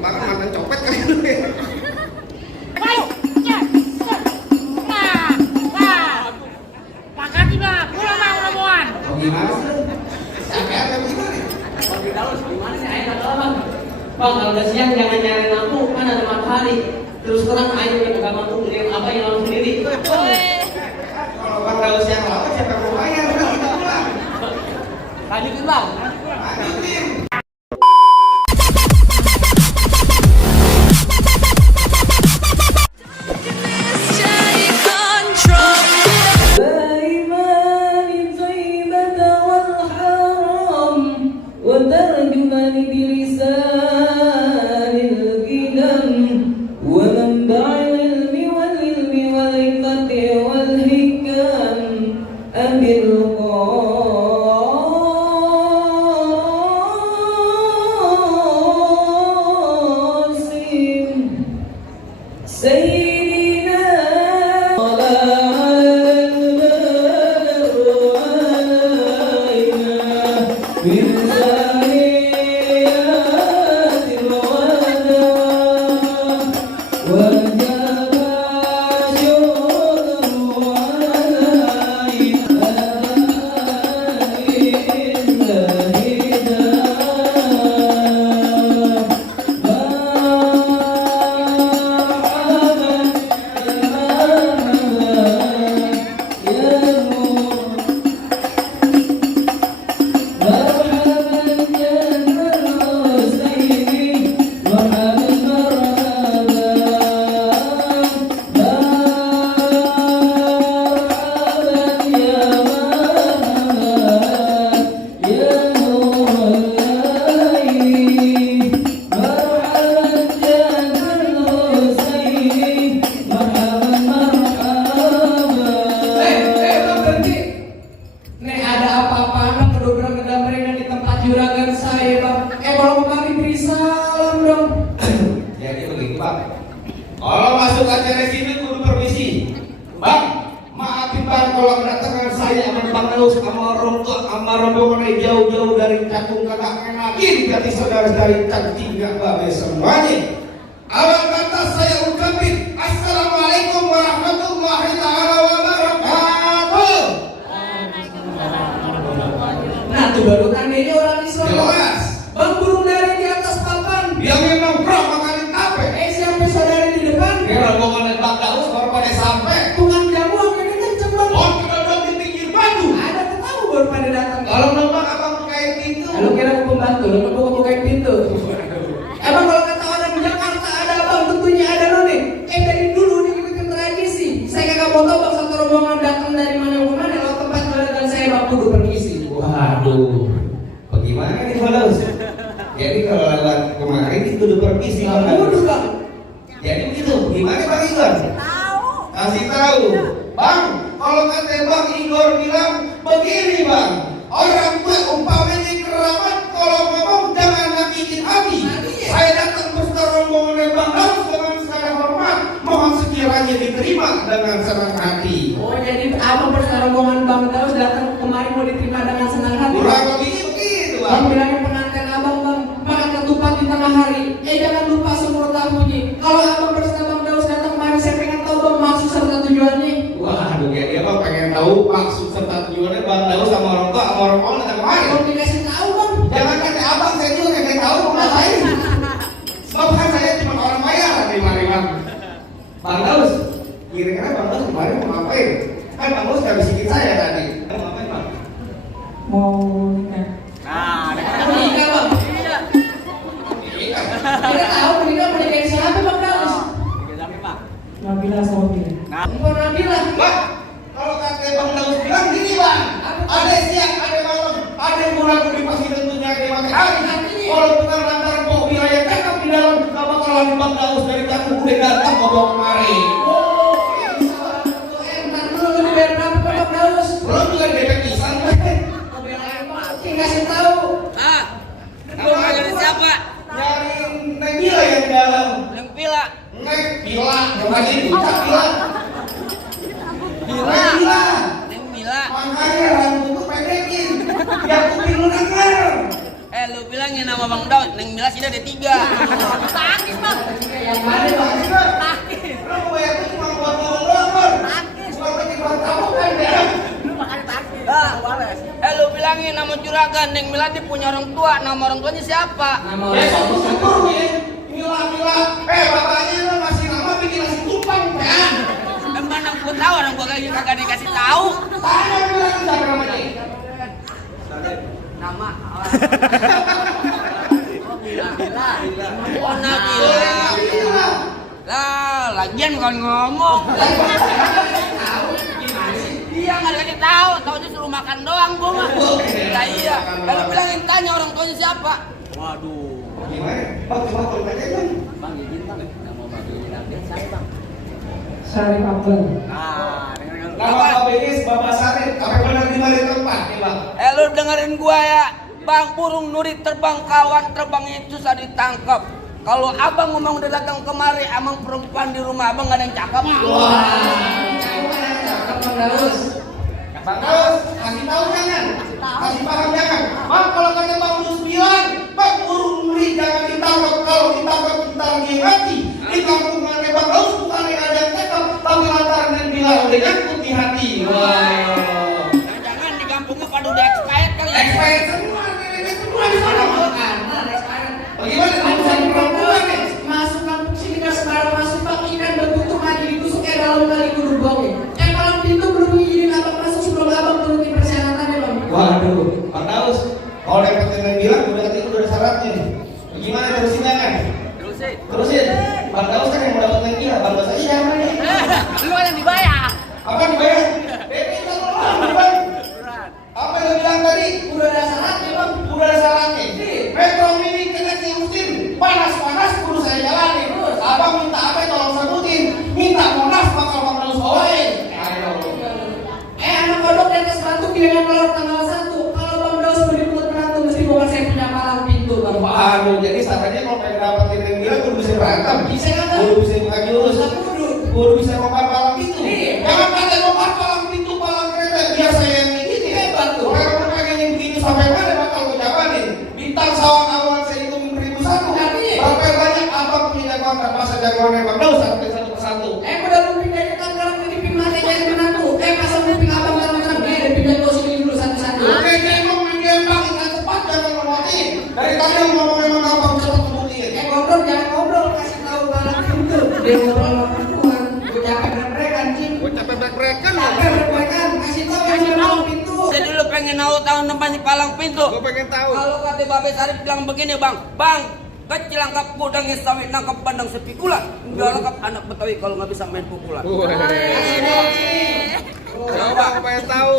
Bang mantan copet kali ini. Makasih bang, pulang bang rombongan. Gimana sih? Sampai apa gimana? Kalau kita harus gimana sih? Ayo nggak bang. Bang kalau udah siang jangan nyariin aku, kan ada matahari. Terus terang ayo yang nggak mampu dengan apa yang lalu sendiri. Kalau bang Daus yang lama siapa yang mau bayar? Udah kita pulang. Lanjutin bang. Lanjutin. Kalau masuk acara sini kudu permisi. Bang, maafin bang kalau kedatangan saya sama Bang Daus sama rombongan jauh-jauh dari Cakung kagak enakin berarti saudara-saudari cantik gak babe semuanya. Awal kata saya ucapin Assalamualaikum warahmatullahi taala wabarakatuh. Nah tuh baru tandanya orang Islam. Jelas. Bang burung dari di atas papan. Dia memang pro makanin tape. Siapa saudari di depan? Rombongan Bang Daus baru pada sampai. Tukang jamu akhirnya kenceng bang. Oh, kita dong di pinggir batu. Ada ketahu baru pada datang. Kalau nembak abang bukain pintu. Lu kira aku pembantu, lu bukain pintu. Emang kalau kata orang Jakarta ada abang, tentunya ada noni. Dari dulu dibikin tradisi. Saya kagak mau tahu bang satu rombongan datang dari mana ke mana. Kalau tempat dan saya bang kudu permisi. Waduh, bagaimana nih Bang Daus? Jadi kalau lewat kemarin itu udah permisi Bang Daus. Bang. Jadi begitu, gimana Bang Igor? Kasih tahu, Bang. Kalau kata Bang Igor bilang begini Bang, orang tua umpamanya keramat kalau ngomong jangan nyakitin hati. Saya datang beserta rombongan Bang Daus dengan segala hormat, mohon sekiranya diterima dengan senang hati. Oh jadi abang bersama rombongan Bang Daus datang kemari mau diterima dengan senang hati. Kurang lebih begitu Bang Bang. bilangnya pengantin abang bang makan ketupat di tengah hari. Jangan lupa semua tahunya. Kalau abang bersama Bang Daus datang kemari saya pengen tahu bang maksud serta tujuannya. Waduh, jadi abang pengen tahu maksud serta tujuannya Bang Daus sama orang tua sama orang datang kemari. Kalau dikasih tahu bang. Jangan kata abang, saya juga nggak tahu mau ngapain. Sebab kan saya cuma orang bayar terima-terima. Bang Daus, kira-kira Bang Daus kemarin mau ngapain? Kan Bang Daus nggak bisikin saya tadi. Mau ngapain Bang? Mau nikah. Mau nikah bang. Iya. Kita tahu menikah menikahin siapa Bang Daus? Nabila sama Bila. Empor Nabila. Bang, kalau kata Bang Daus bilang gini Bang, ada siang, ada malam, ada yang kurang di pasti tentunya ada yang pakai hari. Kalau bukan lantaran bawa wilayah cakap di dalam, gak bakalan Bang Daus dari Cakung udah datang bawa kemari. Entar dulu lu dibayar berapa Bang Daus? Belum juga bebek pisang. Kasih tahu. Kamu ngajarin siapa? Nyariin Neng Bila yang di dalam. Neng Pila. Neng Bila, yang tadi puncak Bila. Neng Bila. Neng Mila. Makanya rambut tuh pendekin. Biar kuping lu denger. Lu bilang bilangin nama Bang Daud, Neng Mila sini ada 3. Takis bang. Yang mana bang? Takis. Lu bayar tuh cuma buat ngomong doang, Bang. Takis. Bukan bagi bang tamu kan ya. Lu makan takis. Lu bilangin nama juragan, Neng Mila dia punya orang tua, nama orang tuanya siapa? Nama Ya orang syukur ya. Mila. Bapaknya lu ngasih nama bikin nasi tumpang kan. Emang gua tahu orang gua kagak dikasih tahu. Tanya bilang siapa namanya? Nama. Oh Nabila. Lah, lagian bukan ngomong. Dia nggak dikasih tahu, taunya suruh makan doang gua mah. Ya iya. Kalau bilangin tanya orang tuanya siapa? Waduh. Gimana? Bang, coba kalau tanya Bang. Bang izin bang, nama Bang Izin saya bang. Sarip Abang. Nah, Nama Pak Benis, Bapak Sarip. Apa benar di mana tempat ya Bang? lu dengerin gua ya. Bang, burung nuri terbang kawan, terbangnya itu susah ditangkap. Kalau abang ngomong udah datang kemari, emang perempuan di rumah abang gak ada yang cakep. Wah, cakep Bang Daus. Bang Daus, kasih tahu jangan. Kasih paham jangan. Bang, kalau kata Bang Daus bilang, Bang, burung nuri jangan ditangkap. Kalau ditangkap kita lagi mati. Di kampung mana Bang Daus bukan yang ada yang cakep, tapi lantaran yang bilang dengan putih hati. Wah. Jangan-jangan di kampungnya pada udah expired kali ya. Expired semua, nenek semua di sana. Bagaimana urusan perempuan nih? Masuk kampung sini kan sembarang masuk Bang, ikan bertutup lagi ditusuk kayak dalam kali gerubong ya. Palang pintu belum izinin abang masuk sebelum abang turutin persyaratannya Bang. Waduh, Bang Daus, kalau dapetin yang bilang udah itu udah ada syaratnya. Bagaimana terusin jangan? Terusin. Bang Daus kan yang mau dapat yang bilang, Bang Daus aja jangan nih. Lu yang dibayar. Apa dibayar? Baby tolong Bang. Apa yang bilang tadi? Udah ada syaratnya Bang. Udah ada syaratnya. Metro Mini kena diusin. Panas kudu saya jalanin. Abang minta apa tolong sebutin. Minta Monas bakal Bang Daus bawain. Ayo. Anak kodok di atas batu pilihan telur tanggal 1. Kalau Bang Daus mau dibuat menantu mesti bukan saya punya palang pintu Bang. Aduh, jadi sarannya kalau pengen dapetin yang bilang kudu bisa berantem. Bisa kan? Kudu bisa buka jurus. Kudu bisa bongkar palang pintu. Iya. Jangan kata bongkar palang pintu, palang kereta. Biar saya yang ngikutin. Hebat tuh. Orang pengen yang begitu sampai mana bakal gue jabanin. Bintang sawang awan saya itu 1.001. Berapa banyak abang punya jagoan dan masa jagoannya Bang Daus satu persatu. Udah lumping dari tanggalan ngedipin mati jadi menantu. Pasang lumping abang tangan dipindah kau sini dulu satu-satu. Oke, emang main bang ikan cepat jangan ngomongin. Dari tadi yang ngomong memang abang cepat ngebutin. Ngobrol jangan ngobrol, kasih tahu palang pintu. Dia ngobrol sama perempuan. Gue capek berbrek anjing. Gue capek break-breakan Capek berbrek kasih tahu yang palang pintu. Jadi lu pengen tahu tempat palang pintu? Gue pengen tahu. Kalau kata Babe Sarip bilang begini bang, kecil angkap kudang sawi nangkap bandang sepikula, udah lengkap anak Betawi kalau nggak bisa main pukulan. Coba aku pengen tahu.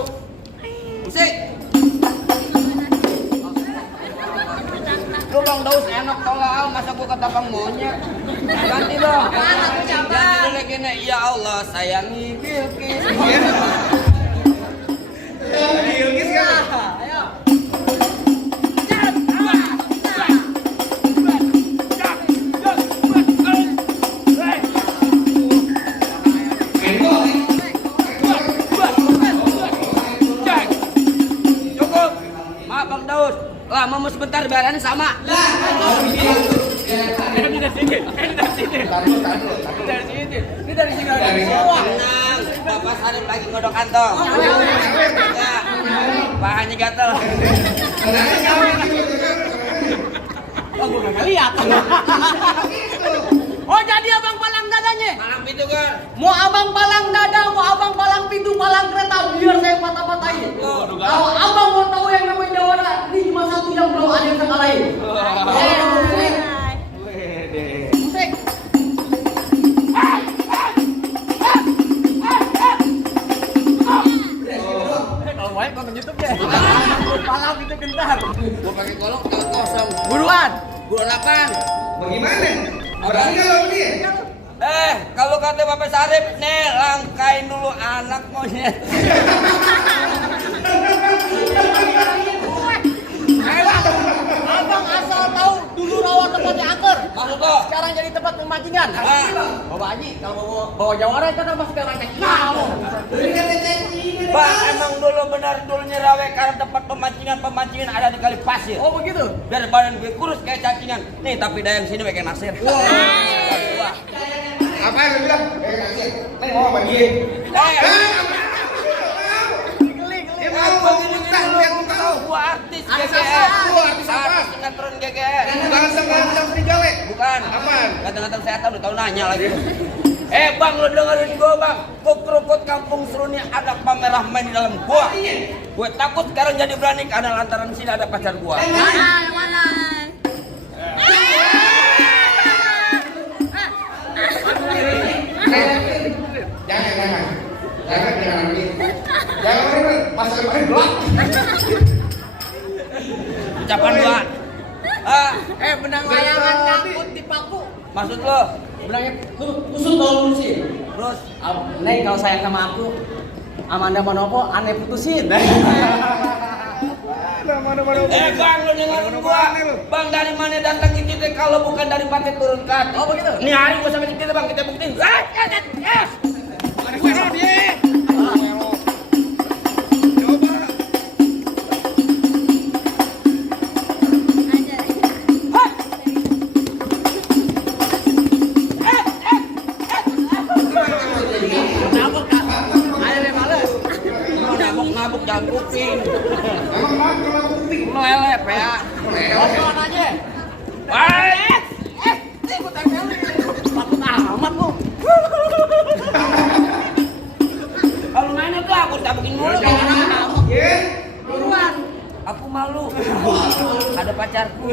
Musik. Lu Bang Daus enak tolak, masa gua kata Bang monyet. Ganti dong. Ganti dulu gini, ya Allah sayangi Bilqis. Bilqis kan? Ayo. Cukup. Maaf Bang Daus. Lama mau sebentar bayarannya sama. Ini dari sini. Tenang, Bapak Sarip lagi ngodok kantong. Ya, bahannya gatel. Oh, gue gak lihat. Oh, jadi abang palang dadanya? Palang pintu kan? Mau abang palang dada, mau abang palang pintu, palang kereta, biar saya patah-patahin. Kalau abang mau tahu yang namanya jawara, ini cuma satu yang belum ada yang sekalahin. Musik. Kalau baik konten YouTube deh. Palang pintu gentar. Gue pakai kolong kosong. Buruan. Buruan apaan? Bagaimana? Berani kalau dia? Kalau kata Bapak Sarip, nih langkain dulu anak monyet. Abang asal tahu dulu rawa tempatnya angker. Maksud lo? Sekarang jadi tempat pemancingan. Bawa Haji, kalau bawa jawara kan masih ke rancang. Bang, emang dulu benar dari dulunya rawe karena tempat pemancingan ada di kali pasir. Oh begitu. Biar badan gue kurus kayak cacingan. Nih tapi dayang sini kayak nasir. Wah. Apa yang lu bilang? Kasih. Nih mau bagi. Gua artis GGE. Artis sinetron GGE. Ganteng serigala. Bukan. Apaan? Ganteng setan udah tahu nanya lagi. Bang, lu dengerin gua bang. Gua kerukut kampung seru nih ada pamerah main di dalam gua. Gue takut sekarang jadi berani karena lantaran sini ada pacar gua. Mana? Jangan pasal main blok. Ucapan dua. Benang layangan nyangkut di paku. Maksud lo? Benangnya kusut dulu sih. Terus? Nek kalau sayang sama aku, Amanda Manopo aneh putusin. Bang, lu dengerin gua. Bang, dari mana datang kita kalau bukan dari Pati turunkan. Oh begitu. Nih hari gua sampai kita bang, kita buktiin. Nabuk jangan kuping. Emang mah kalau kuping. Lo elep ya. Tonton aja. Baik. Ikut tempel. Takut amat lu. Kalau main itu aku tabukin mulu. Ye. Buruan. Aku malu. Ada pacarku.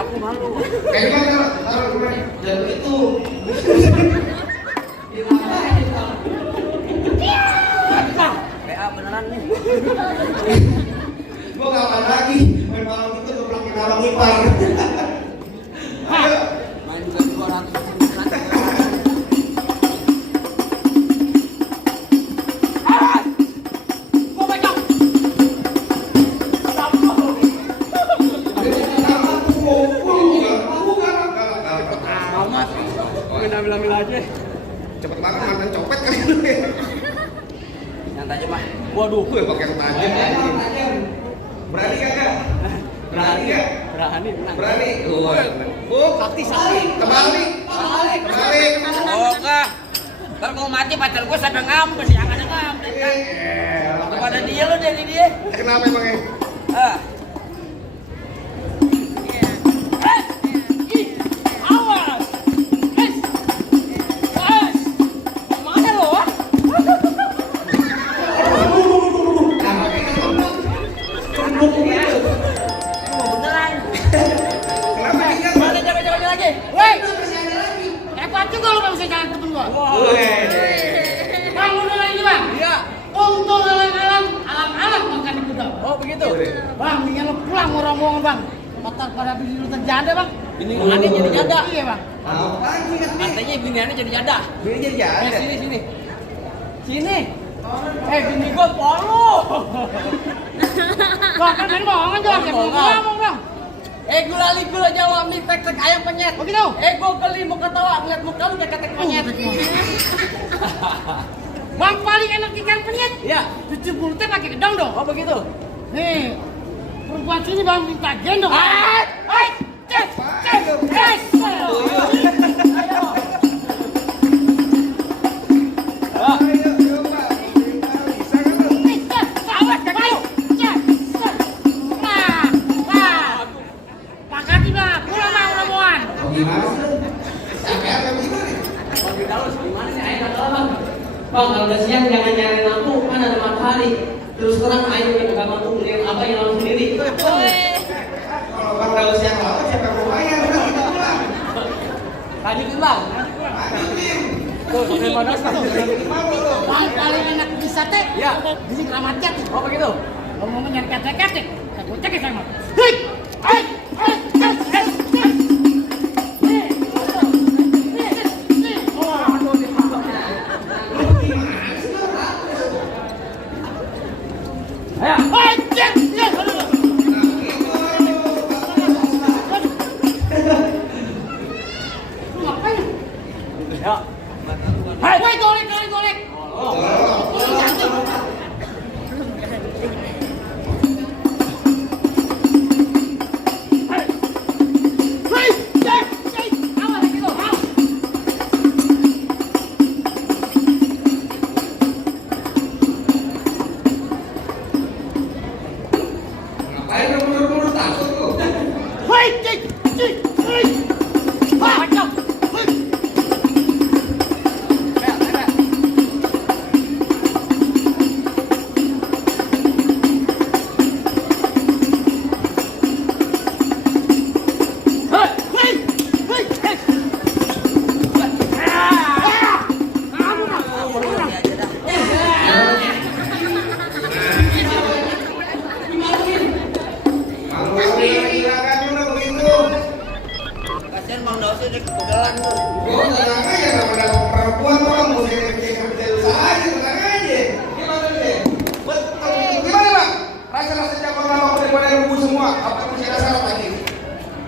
Aku malu. Kayaknya taruh kemarin. Jalur itu. PA beneran nih. Gua kapan lagi main malam itu ngeblok abang ipar. Ayo. Main juga 200. Ambil aja. Cepet banget mantan copet kali ini. Nyantai aja, Pak. Waduh. Gue pakai tajam. Berani kagak? Berani ya? Berani menang. Berani. Sakti. Kembali. Oh, enggak. Kalau mau mati pacar gue sampai ngambil, jangan ngambil. Kepada dia lo dari dia. Kenapa emangnya? Awas. Mana lo? Beneran. Kenapa ingat? Mana coba lagi. Woi. Hebat juga lu bang, bisa jalan ketemu gua. Bang, udah lagi bang. Iya. Untung alam makan di gudang. Oh begitu. Bang, mendingan lu pulang ngomong bang. Motor pada bini lu terjanda bang. Bini lu aneh jadi janda. Iya bang. Apaan sih ngerti? Katanya bini aneh jadi janda. Bini jadi janda. Sini. Bini gua polo. Bang, kan main bohongan jelas ya. Ngomong bang. Gula jawab nih tek ayam penyet. Begitu. Gua geli mau ketawa ngeliat muka lu kayak tek penyet. Bang paling enak ikan penyet. Iya. Cuci mulutnya pakai gedong dong. Oh begitu. Nih. Perempuan sini bang minta gendong. Bang, kalau udah siang jangan nyariin aku, kan ada matahari. Terus terang ayo yang gak mampu beliin apa yang langsung sendiri. Kalau bang tahu siang lama siapa yang mau bayar? Udah kita pulang. Lanjutin bang. Lanjutin. Tuh, pakai panas tuh. Bang, paling enak di sate. Iya. Di sini keramatnya. Oh begitu. Ngomong nyari kate-kate. Saya gocek ya sama. Hai, golek, golek, golek. Hai, cek, cek. Awas lagi lo, awas. Ngapain lu mundur-mundur takut lu? Hai, cek, cek, hai. Wah, macam. Hai. Hai, hai, hai, hai. Kalau kira-kira udah begitu. Kasihan Bang Daus udah kepedelan tuh. Oh, tenang aja namanya perempuan orang mesti kerja usaha aja, tenang aja. Gimana deh? Betul. Gimana Bang? Rasa-rasanya Bang Lama daripada ibu semua. Apa mesti ada syarat lagi?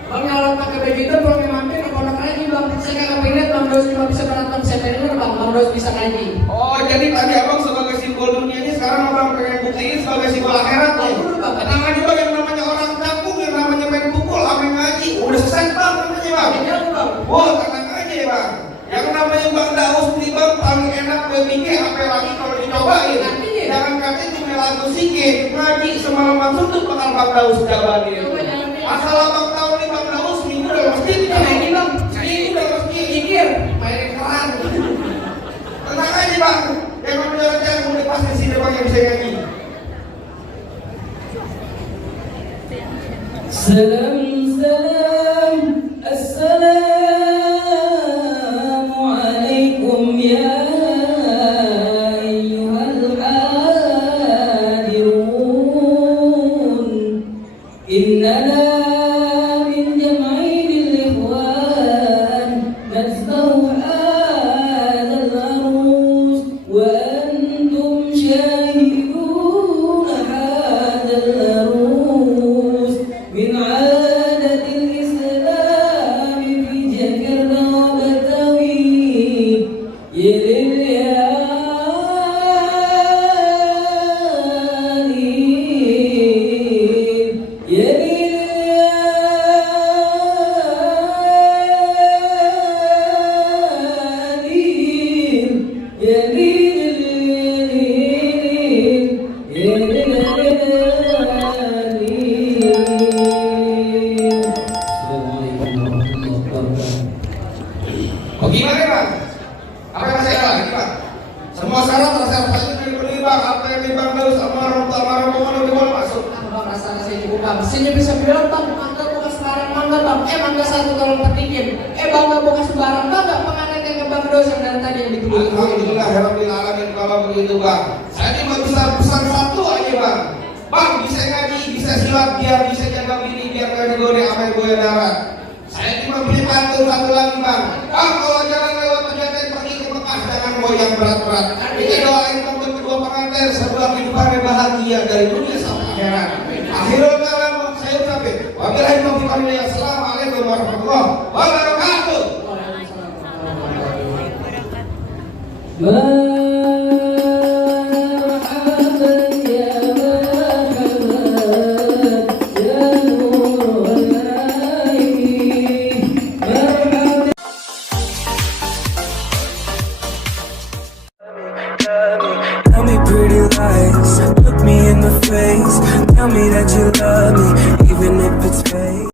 Bang kalau pakai baju itu belum mampir ke pondok lagi bang. Saya kagak pindah Bang Dos cuma bisa berantem september bang. Bang Dos bisa ngaji. Oh, jadi tadi abang sebagai simbol dunianya sekarang abang pengen buktiin sebagai simbol akhirat Oh, nih. bener, Bang. Tenang aja Bang, yang namanya orang kampung, yang namanya main pukul, apa ngaji, udah selesai Bang namanya Bang. Iya bang. Oh, tenang aja ya Bang. Yang namanya Bang Daus nih Bang paling enak BMG apa lagi kalau dicobain. Artinya? Jangan katanya cuma lagu sikit, ngaji semalam langsung tuh bakal Bang Daus jabanin. Coba jalanin. Asal abang tahu nih Bang Daus minggu udah masjid Nah, ini bang. Minggu udah masjid. Kikir. Mainin keran. Tenang aja Bang. Yang namanya orang udah pasti di sini Bang yang bisa nyanyi. Salam salam Assalamualaikum ya ayyuhal hadirun innana min jam'il ikhwan nazdaru hadzal arus wa antum syahidun hadzal arus min 'adatil islam fi Jakarta wa Betawi Oh gimana Bang? Apa yang masih ada lagi Bang? Semua syarat terserah dipenuhi Bang. Apa yang di Bang Daus sama orang tua masuk. Bang rasa saya cukup bang. Sini bisa bilang bang, mangga bukan sembarang mangga bang. Mangga satu tolong petikin. Bangga bukan sembarang bangga. Pengantin yang ke Bang Dos yang dari tadi yang ditunggu-tunggu. Alhamdulillah alamin kalau begitu Bang. Saya cuma bisa pesan satu aja Bang. Bang bisa ngaji, bisa silat, biar bisa jaga bini, biar gak digoreng apa yang gue darat. Saya cuma punya pantun satu lagi Bang. Bang kalau jalan lewat pejaten pergi ke Mekah jangan goyang berat-berat. Ini doain untuk kedua pengantin sebuah kehidupan yang bahagia dari dunia sampai akhirat. Akhirul kalam saya ucapin. Wabillahi taufiq wal hidayah. Assalamualaikum warahmatullahi wabarakatuh. Marhaban ya marhaban ya nurul aini marhaban. Tell me pretty lies, look me in the face. Tell me that you love me, even if it's fake.